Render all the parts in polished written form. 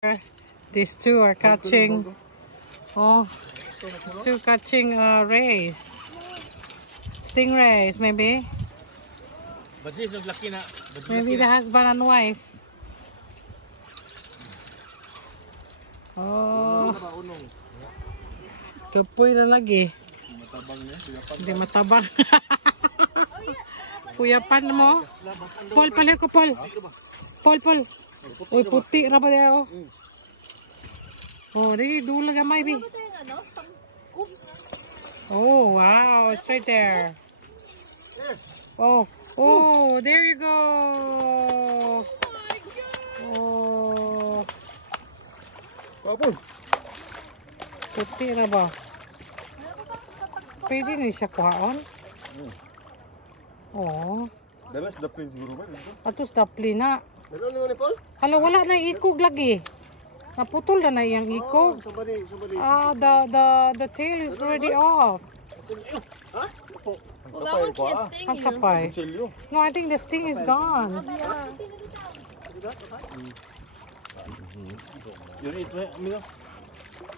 These two are catching. Oh, these two catching rays. Stingrays, maybe. But this is lucky na. Maybe the husband and wife. Oh, kapoy na lagi. Hindi matabang. Kuyapan mo. Paul, palir ko, Paul. Paul. Uy, puti na ba tayo? Oh, di dula gamay, bi. Oh, wow, it's right there. Oh, there you go. Oh. Puti na ba? Pwede na siya kuhaon? Oh. Dalas daplin siguro ba? Atos daplin na. Ano ni Paul? Hala, wala na ikog lagi. Naputol na yung ikog. Somebody. Ah, the tail is already off. Ha? Well, that one can't sting Ang you. kapay. No, I think the sting is gone. You eat Milo?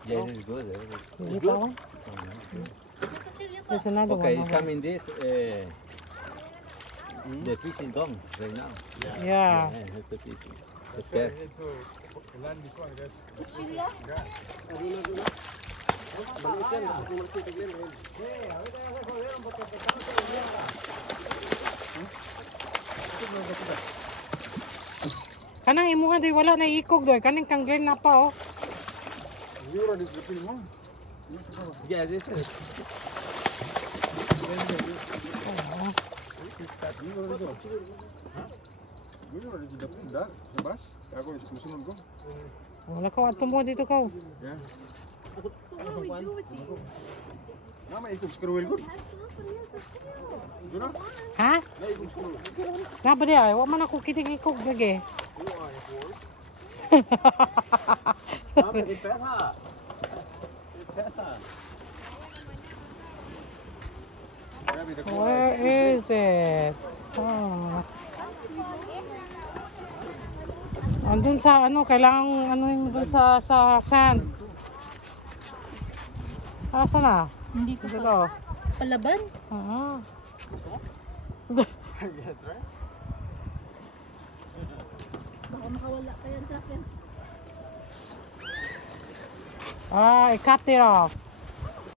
Yeah, it's good. Hindi pa one? There's another Okay, one. it's coming this. The fishing dome right now. Yeah. That's the fishing. It's good. Kanang imuha di wala na ikog doy. Kaning kanggen na pa oh. Yeah, this is. Wala ko ato mo dito ka. Ha? Nga ba di ay? Wa man ako kitig ikog lagi. Where is it? Oh. Andun sa ano, kailangan ano yung dun sa sand. Asa na? Hindi ko Dito. palaban. Baka makawala pa yan sa akin. I cut it off.